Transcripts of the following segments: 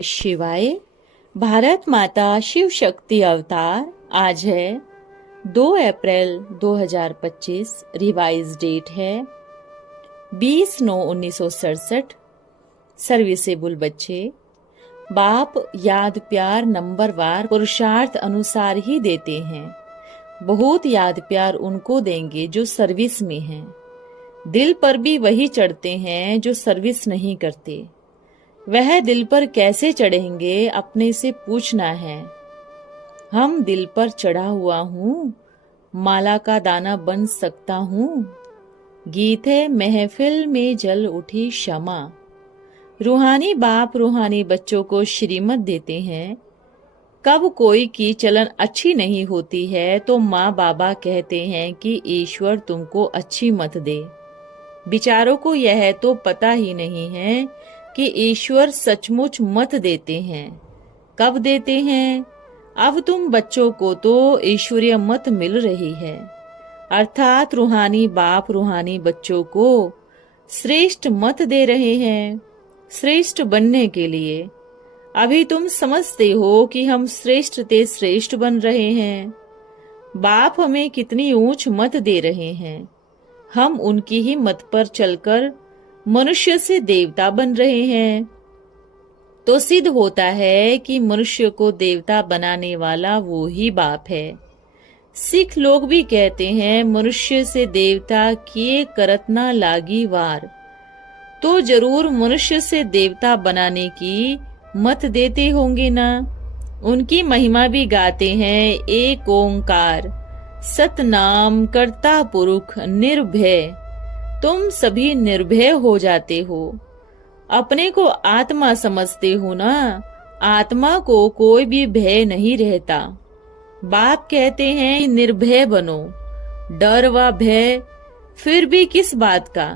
शिवाय। भारत माता शिव शक्ति अवतार आज है 2 अप्रैल 2025। रिवाइज डेट है 20/9/1967। सर्विसेबल बच्चे बाप याद प्यार नंबरवार पुरुषार्थ अनुसार ही देते हैं। बहुत याद प्यार उनको देंगे जो सर्विस में हैं। दिल पर भी वही चढ़ते हैं जो सर्विस नहीं करते। वह दिल पर कैसे चढ़ेंगे अपने से पूछना है। हम दिल पर चढ़ा हुआ हूँ, माला का दाना बन सकता हूँ। गीत है महफिल में जल उठी शमा। रूहानी बाप रूहानी बच्चों को श्रीमत देते हैं। कब कोई की चलन अच्छी नहीं होती है तो माँ बाबा कहते हैं कि ईश्वर तुमको अच्छी मत दे। बेचारों को यह तो पता ही नहीं है कि ईश्वर सचमुच मत देते हैं। कब देते हैं? अब तुम बच्चों को तो ईश्वरीय मत मिल रही है, अर्थात रूहानी बाप रूहानी बच्चों को श्रेष्ठ मत दे रहे हैं, श्रेष्ठ बनने के लिए। अभी तुम समझते हो कि हम श्रेष्ठ ते श्रेष्ठ बन रहे हैं। बाप हमें कितनी ऊंच मत दे रहे हैं। हम उनकी ही मत पर चलकर मनुष्य से देवता बन रहे हैं। तो सिद्ध होता है कि मनुष्य को देवता बनाने वाला वो ही बाप है। सिख लोग भी कहते हैं मनुष्य से देवता किए करत ना लागी वार। तो जरूर मनुष्य से देवता बनाने की मत देते होंगे ना। उनकी महिमा भी गाते हैं एक ओंकार सतनाम करता पुरुष निर्भय। तुम सभी निर्भय हो जाते हो। अपने को आत्मा समझते हो ना। आत्मा को कोई भी भय नहीं रहता। बाप कहते हैं निर्भय बनो। डर व भय फिर भी किस बात का?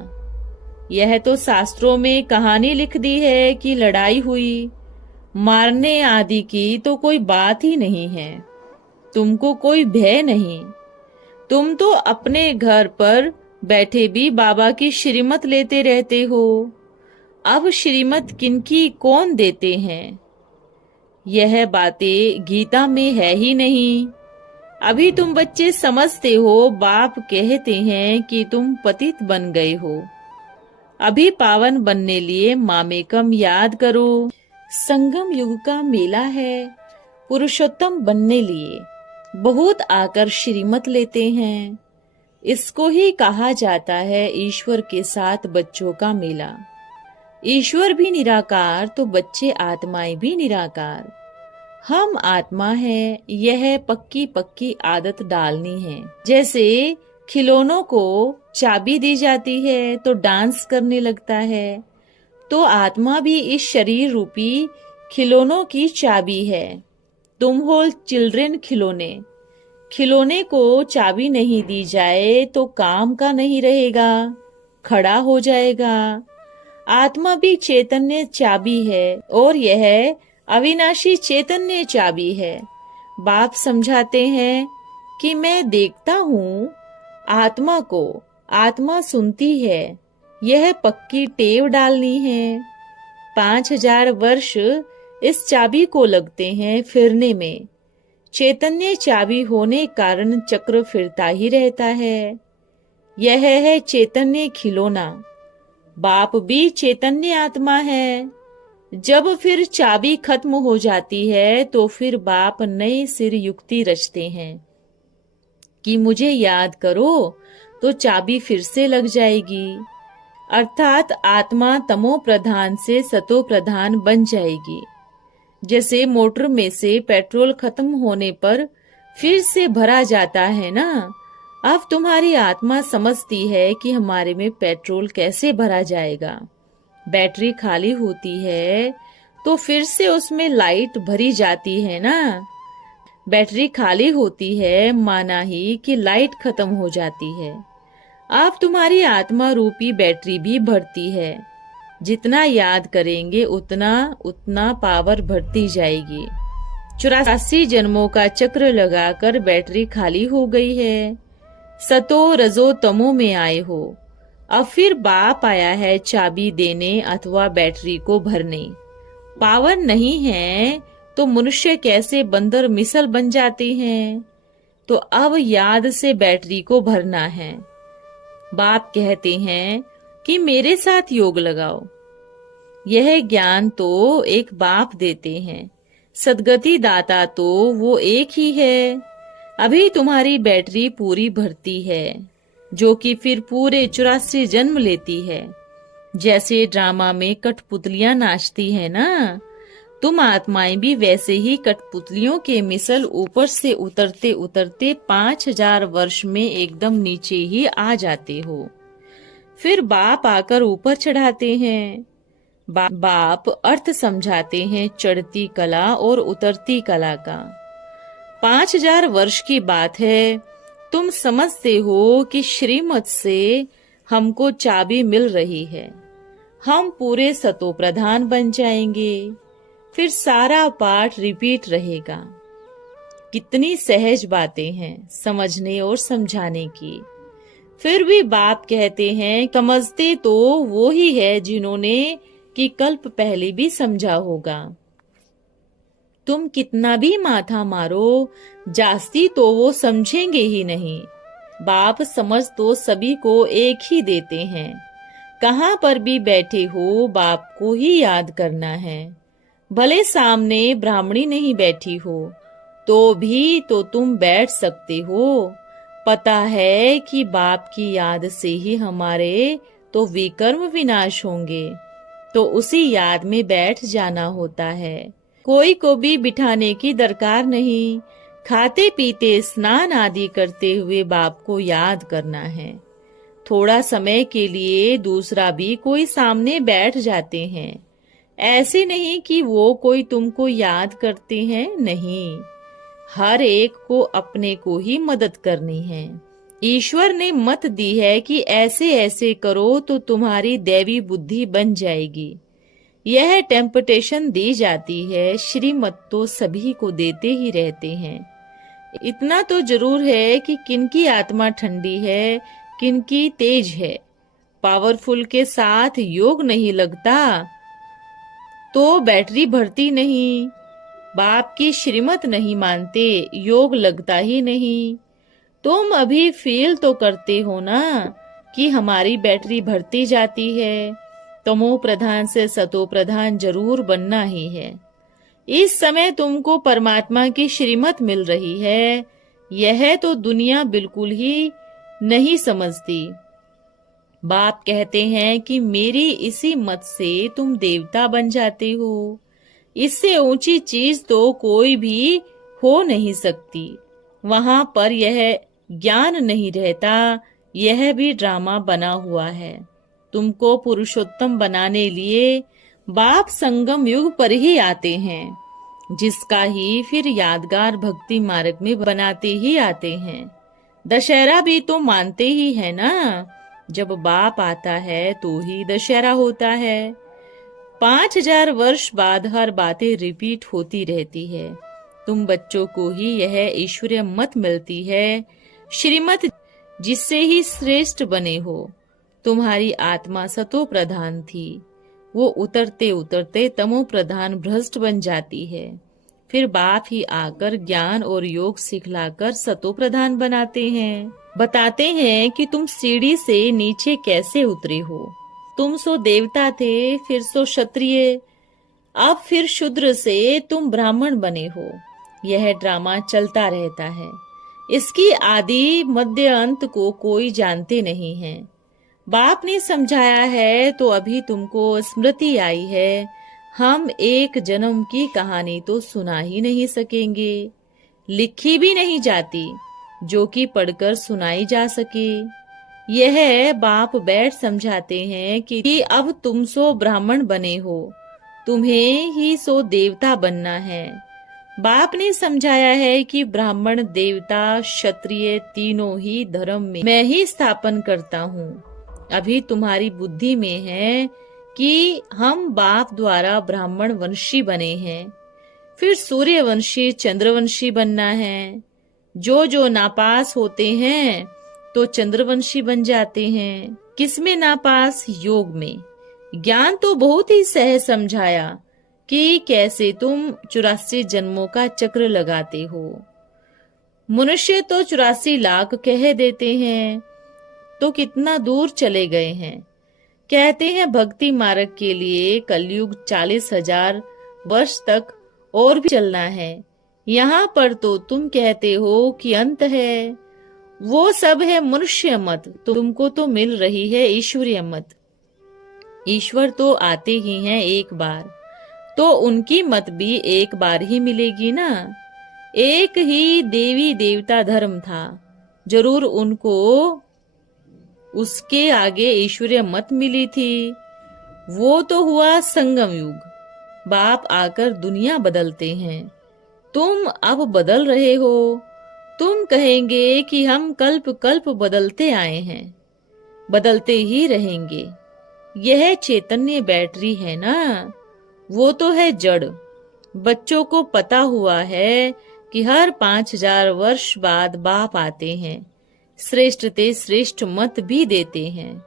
यह तो शास्त्रों में कहानी लिख दी है कि लड़ाई हुई, मारने आदि की तो कोई बात ही नहीं है। तुमको कोई भय नहीं। तुम तो अपने घर पर बैठे भी बाबा की श्रीमत लेते रहते हो। अब श्रीमत किनकी कौन देते हैं? यह बातें गीता में है ही नहीं। अभी तुम बच्चे समझते हो। बाप कहते हैं कि तुम पतित बन गए हो। अभी पावन बनने लिए मामेकम याद करो। संगम युग का मेला है। पुरुषोत्तम बनने लिए बहुत आकर श्रीमत लेते हैं। इसको ही कहा जाता है ईश्वर के साथ बच्चों का मेला। ईश्वर भी निराकार तो बच्चे आत्माएं भी निराकार। हम आत्मा है, यह पक्की पक्की आदत डालनी है। जैसे खिलौनों को चाबी दी जाती है तो डांस करने लगता है, तो आत्मा भी इस शरीर रूपी खिलौनों की चाबी है। तुम हो चिल्ड्रन खिलौने। खिलौने को चाबी नहीं दी जाए तो काम का नहीं रहेगा, खड़ा हो जाएगा। आत्मा भी चैतन्य चाबी है और यह अविनाशी चैतन्य चाबी है। बाप समझाते हैं कि मैं देखता हूँ आत्मा को, आत्मा सुनती है। यह पक्की टेव डालनी है। 5000 वर्ष इस चाबी को लगते हैं फिरने में। चैतन्य चाबी होने कारण चक्र फिरता ही रहता है। यह है चैतन्य खिलौना। बाप भी चैतन्य आत्मा है। जब फिर चाबी खत्म हो जाती है तो फिर बाप नए सिर युक्ति रचते हैं कि मुझे याद करो तो चाबी फिर से लग जाएगी। अर्थात आत्मा तमो प्रधान से सतो प्रधान बन जाएगी। जैसे मोटर में से पेट्रोल खत्म होने पर फिर से भरा जाता है ना। अब तुम्हारी आत्मा समझती है कि हमारे में पेट्रोल कैसे भरा जाएगा। बैटरी खाली होती है तो फिर से उसमें लाइट भरी जाती है ना। बैटरी खाली होती है माना ही कि लाइट खत्म हो जाती है। अब तुम्हारी आत्मा रूपी बैटरी भी भरती है। जितना याद करेंगे उतना उतना पावर बढ़ती जाएगी। 84 जन्मों का चक्र लगाकर बैटरी खाली हो गई है। सतो रजो तमो में आए हो। अब फिर बाप आया है चाबी देने अथवा बैटरी को भरने। पावर नहीं है तो मनुष्य कैसे बंदर मिसल बन जाते हैं। तो अब याद से बैटरी को भरना है। बाप कहते हैं कि मेरे साथ योग लगाओ। यह ज्ञान तो एक बाप देते हैं, सदगति दाता तो वो एक ही है। अभी तुम्हारी बैटरी पूरी भरती है, जो कि फिर पूरे 84 जन्म लेती है। जैसे ड्रामा में कठपुतलियां नाचती है ना, तुम आत्माएं भी वैसे ही कठपुतलियों के मिसल ऊपर से उतरते उतरते 5000 वर्ष में एकदम नीचे ही आ जाते हो। फिर बाप आकर ऊपर चढ़ाते हैं। बाप अर्थ समझाते हैं चढ़ती कला और उतरती कला का। 5000 वर्ष की बात है। तुम समझते हो कि श्रीमत से हमको चाबी मिल रही है, हम पूरे सतो प्रधान बन जाएंगे। फिर सारा पाठ रिपीट रहेगा। कितनी सहज बातें हैं समझने और समझाने की। फिर भी बाप कहते हैं समझते तो वो ही है जिन्होंने कि कल्प पहले भी समझा होगा। तुम कितना भी माथा मारो, जास्ती तो वो समझेंगे ही नहीं। बाप समझ तो सभी को एक ही देते हैं। कहाँ पर भी बैठे हो बाप को ही याद करना है। भले सामने ब्राह्मणी नहीं बैठी हो तो भी तो तुम बैठ सकते हो। पता है कि बाप की याद से ही हमारे तो विकर्म विनाश होंगे, तो उसी याद में बैठ जाना होता है। कोई को भी बिठाने की दरकार नहीं। खाते पीते स्नान आदि करते हुए बाप को याद करना है। थोड़ा समय के लिए दूसरा भी कोई सामने बैठ जाते हैं। ऐसे नहीं कि वो कोई तुमको याद करते हैं, नहीं। हर एक को अपने को ही मदद करनी है। ईश्वर ने मत दी है कि ऐसे ऐसे करो तो तुम्हारी दैवी बुद्धि बन जाएगी। यह टेम्पटेशन दी जाती है। श्रीमत तो सभी को देते ही रहते हैं। इतना तो जरूर है कि किनकी आत्मा ठंडी है, किनकी तेज है। पावरफुल के साथ योग नहीं लगता तो बैटरी भरती नहीं। बाप की श्रीमत नहीं मानते, योग लगता ही नहीं। तुम अभी फील तो करते हो ना कि हमारी बैटरी भरती जाती है। तमो प्रधान से सतो प्रधान जरूर बनना ही है। इस समय तुमको परमात्मा की श्रीमत मिल रही है। यह तो दुनिया बिल्कुल ही नहीं समझती। बाप कहते हैं कि मेरी इसी मत से तुम देवता बन जाते हो। इससे ऊंची चीज तो कोई भी हो नहीं सकती। वहां पर यह ज्ञान नहीं रहता। यह भी ड्रामा बना हुआ है। तुमको पुरुषोत्तम बनाने लिए बाप संगम युग पर ही आते हैं, जिसका ही फिर यादगार भक्ति मार्ग में बनाते ही आते हैं। दशहरा भी तो मानते ही है ना। जब बाप आता है तो ही दशहरा होता है। 5000 वर्ष बाद हर बातें रिपीट होती रहती है। तुम बच्चों को ही यह ईश्वरीय मत मिलती है, श्रीमत जिससे ही श्रेष्ठ बने हो। तुम्हारी आत्मा सतो प्रधान थी, वो उतरते उतरते तमो प्रधान भ्रष्ट बन जाती है। फिर बाप ही आकर ज्ञान और योग सिखलाकर सतो प्रधान बनाते हैं। बताते हैं कि तुम सीढ़ी से नीचे कैसे उतरे हो। तुम सो देवता थे, फिर सो क्षत्रिय, अब फिर शूद्र से तुम ब्राह्मण बने हो। यह ड्रामा चलता रहता है। इसकी आदि मध्य अंत को कोई जानते नहीं है। बाप ने समझाया है तो अभी तुमको स्मृति आई है। हम एक जन्म की कहानी तो सुना ही नहीं सकेंगे, लिखी भी नहीं जाती जो कि पढ़कर सुनाई जा सके। यह बाप बैठ समझाते हैं कि अब तुम सो ब्राह्मण बने हो, तुम्हें ही सो देवता बनना है। बाप ने समझाया है कि ब्राह्मण देवता क्षत्रिय तीनों ही धर्म में मैं ही स्थापन करता हूँ। अभी तुम्हारी बुद्धि में है कि हम बाप द्वारा ब्राह्मण वंशी बने हैं, फिर सूर्यवंशी चंद्रवंशी बनना है। जो जो नापास होते हैं तो चंद्रवंशी बन जाते हैं। किसमें नापास? योग में। ज्ञान तो बहुत ही सहज समझाया कि कैसे तुम 84 जन्मों का चक्र लगाते हो। मनुष्य तो 84 लाख कह देते हैं, तो कितना दूर चले गए हैं। कहते हैं भक्ति मार्ग के लिए कलयुग 40,000 वर्ष तक और भी चलना है। यहाँ पर तो तुम कहते हो कि अंत है। वो सब है मनुष्य मत, तुमको तो मिल रही है ईश्वरीय मत। ईश्वर तो आते ही हैं एक बार, तो उनकी मत भी एक बार ही मिलेगी ना। एक ही देवी देवता धर्म था, जरूर उनको उसके आगे ईश्वरीय मत मिली थी। वो तो हुआ संगम युग। बाप आकर दुनिया बदलते हैं। तुम अब बदल रहे हो। तुम कहेंगे कि हम कल्प कल्प बदलते आए हैं, बदलते ही रहेंगे। यह चैतन्य बैटरी है ना, वो तो है जड़। बच्चों को पता हुआ है कि हर 5000 वर्ष बाद बाप आते हैं, श्रेष्ठ ते श्रेष्ठ मत भी देते हैं।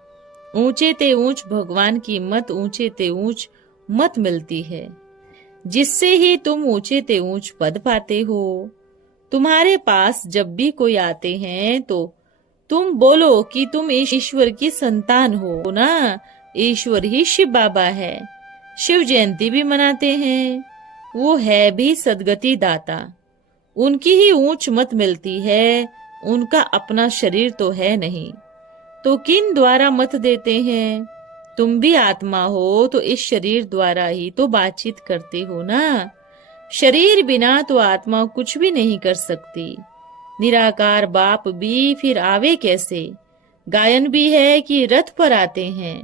ऊंचे ते ऊंच भगवान की मत, ऊंचे ते ऊंच मत मिलती है, जिससे ही तुम ऊंचे ते ऊंच पद पाते हो। तुम्हारे पास जब भी कोई आते हैं तो तुम बोलो कि तुम ईश्वर की संतान हो ना। ईश्वर ही शिव बाबा है। शिव जयंती भी मनाते हैं। वो है भी सदगति दाता। उनकी ही ऊंच मत मिलती है। उनका अपना शरीर तो है नहीं, तो किन द्वारा मत देते हैं? तुम भी आत्मा हो तो इस शरीर द्वारा ही तो बातचीत करते हो ना। शरीर बिना तो आत्मा कुछ भी नहीं कर सकती। निराकार बाप भी फिर आवे कैसे? गायन भी है कि रथ पर आते हैं।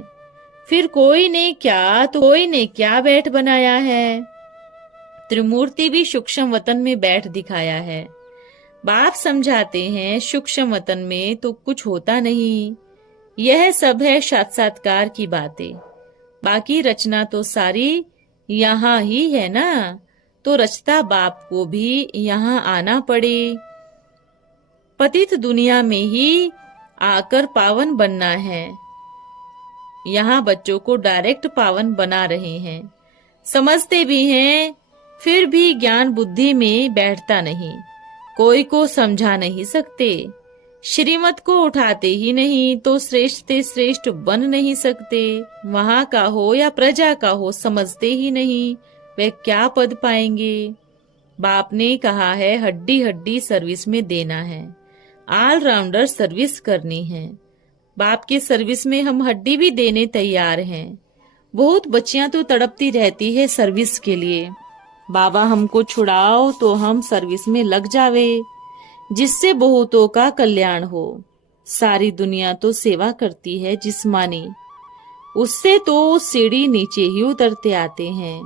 फिर कोई ने क्या तो कोई ने क्या बैठ बनाया है। त्रिमूर्ति भी सूक्ष्म वतन में बैठ दिखाया है। बाप समझाते हैं सूक्ष्म वतन में तो कुछ होता नहीं। यह सब है साक्षात्कार की बातें। बाकी रचना तो सारी यहाँ ही है ना, तो रचता बाप को भी यहाँ आना पड़े। पतित दुनिया में ही आकर पावन बनना है। यहाँ बच्चों को डायरेक्ट पावन बना रहे हैं। समझते भी हैं, फिर भी ज्ञान बुद्धि में बैठता नहीं। कोई को समझा नहीं सकते। श्रीमत को उठाते ही नहीं तो श्रेष्ठ से श्रेष्ठ बन नहीं सकते। वहाँ का हो या प्रजा का हो, समझते ही नहीं, वे क्या पद पाएंगे। बाप ने कहा है हड्डी हड्डी सर्विस में देना है, ऑलराउंडर सर्विस करनी है। बाप की सर्विस में हम हड्डी भी देने तैयार हैं। बहुत बच्चियां तो तड़पती रहती है सर्विस के लिए। बाबा हमको छुड़ाओ तो हम सर्विस में लग जावे, जिससे बहुतों का कल्याण हो। सारी दुनिया तो सेवा करती है जिस्मानी, उससे तो सीढ़ी नीचे ही उतरते आते हैं।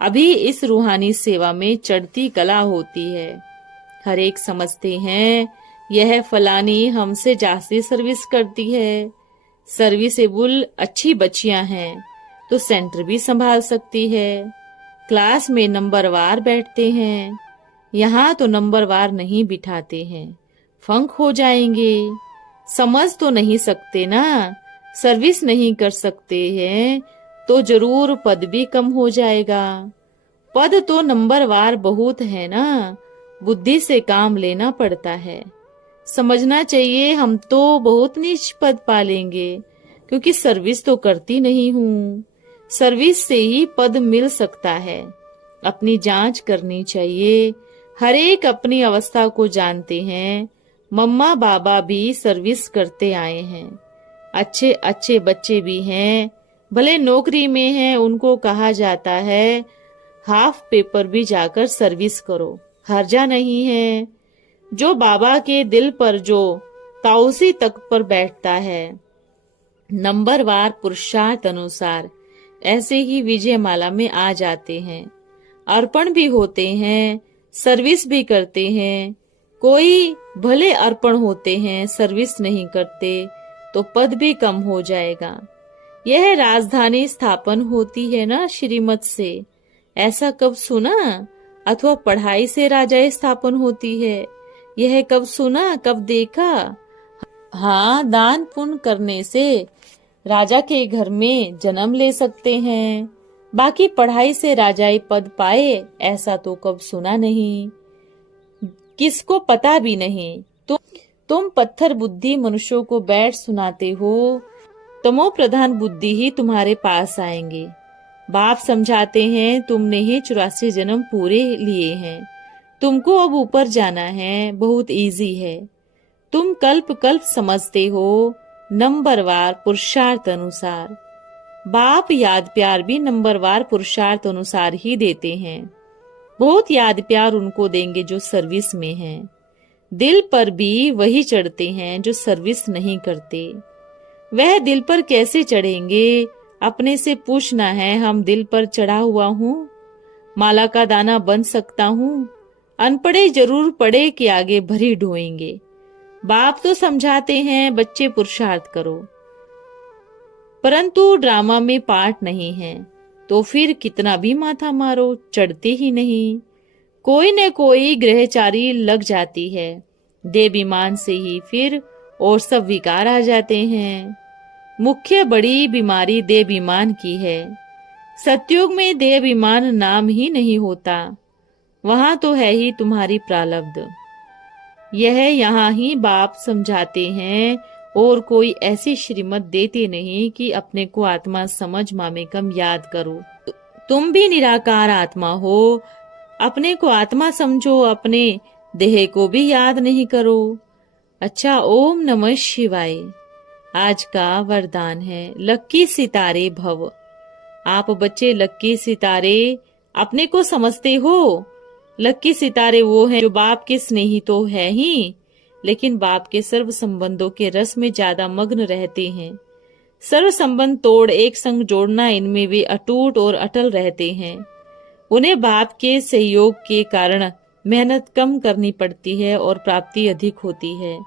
अभी इस रूहानी सेवा में चढ़ती कला होती है। हर एक समझते हैं यह फलानी हमसे जास्ती सर्विस करती है। सर्विसेबल अच्छी बच्चियां हैं तो सेंटर भी संभाल सकती है। क्लास में नंबरवार बैठते हैं, यहाँ तो नंबरवार नहीं बिठाते हैं, फंक हो जाएंगे। समझ तो नहीं सकते ना, सर्विस नहीं कर सकते हैं तो जरूर पद भी कम हो जाएगा। पद तो नंबरवार बहुत है ना, बुद्धि से काम लेना पड़ता है। समझना चाहिए हम तो बहुत नीच पद पालेंगे, क्योंकि सर्विस तो करती नहीं हूँ। सर्विस से ही पद मिल सकता है। अपनी जांच करनी चाहिए। हर एक अपनी अवस्था को जानते हैं। मम्मा बाबा भी सर्विस करते आए हैं। अच्छे अच्छे बच्चे भी हैं, भले नौकरी में हैं, उनको कहा जाता है हाफ पेपर भी जाकर सर्विस करो, हर्जा नहीं है। जो बाबा के दिल पर जो ताउसी तक पर बैठता है, नंबरवार पुरुषार्थ अनुसार ऐसे ही विजयमाला में आ जाते हैं। अर्पण भी होते हैं, सर्विस भी करते हैं। कोई भले अर्पण होते हैं, सर्विस नहीं करते तो पद भी कम हो जाएगा। यह राजधानी स्थापन होती है ना श्रीमत से, ऐसा कब सुना? अथवा पढ़ाई से राजा स्थापन होती है, यह कब सुना, कब देखा? हाँ, दान पुण्य करने से राजा के घर में जन्म ले सकते हैं। बाकी पढ़ाई से राजाई पद पाए ऐसा तो कब सुना नहीं, किसको पता भी नहीं। तुम पत्थर बुद्धि मनुष्यों को बैठ सुनाते हो, तमो प्रधान बुद्धि ही तुम्हारे पास आएंगे। बाप समझाते हैं तुमने ही 84 जन्म पूरे लिए हैं, तुमको अब ऊपर जाना है, बहुत इजी है। तुम कल्प कल्प समझते हो, नंबरवार पुरुषार्थ अनुसार। बाप याद प्यार भी नंबरवार पुरुषार्थ अनुसार ही देते हैं। बहुत याद प्यार उनको देंगे जो सर्विस में हैं। दिल पर भी वही चढ़ते हैं जो सर्विस नहीं करते। वह दिल पर कैसे चढ़ेंगे, अपने से पूछना है। हम दिल पर चढ़ा हुआ हूँ, माला का दाना बन सकता हूँ। अनपढ़े जरूर पढ़े कि आगे भरी ढोएंगे। बाप तो समझाते हैं बच्चे पुरुषार्थ करो, परंतु ड्रामा में पार्ट नहीं है, तो फिर कितना भी माथा मारो चढ़ते ही नहीं। कोई न कोई ग्रहचारी लग जाती है, देवाभिमान से ही फिर और सब विकार आ जाते हैं। मुख्य बड़ी बीमारी देवाभिमान की है। सतयुग में देवाभिमान नाम ही नहीं होता, वहां तो है ही तुम्हारी प्रारब्ध। यह यहाँ ही बाप समझाते हैं, और कोई ऐसी श्रीमत देते नहीं कि अपने को आत्मा समझ मामे कम याद करो। तुम भी निराकार आत्मा हो, अपने को आत्मा समझो, अपने देह को भी याद नहीं करो। अच्छा, ओम नमः शिवाय। आज का वरदान है लक्की सितारे भव। आप बच्चे लक्की सितारे अपने को समझते हो। लक्की सितारे वो हैं जो बाप के स्नेही तो है ही, लेकिन बाप के सर्व संबंधों के रस में ज्यादा मग्न रहते हैं। सर्व संबंध तोड़ एक संग जोड़ना, इनमें वे अटूट और अटल रहते हैं। उन्हें बाप के सहयोग के कारण मेहनत कम करनी पड़ती है और प्राप्ति अधिक होती है।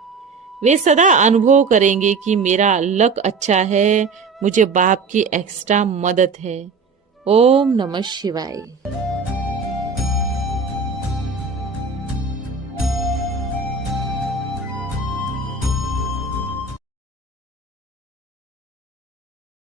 वे सदा अनुभव करेंगे कि मेरा लक अच्छा है, मुझे बाप की एक्स्ट्रा मदद है। ओम नमः शिवाय।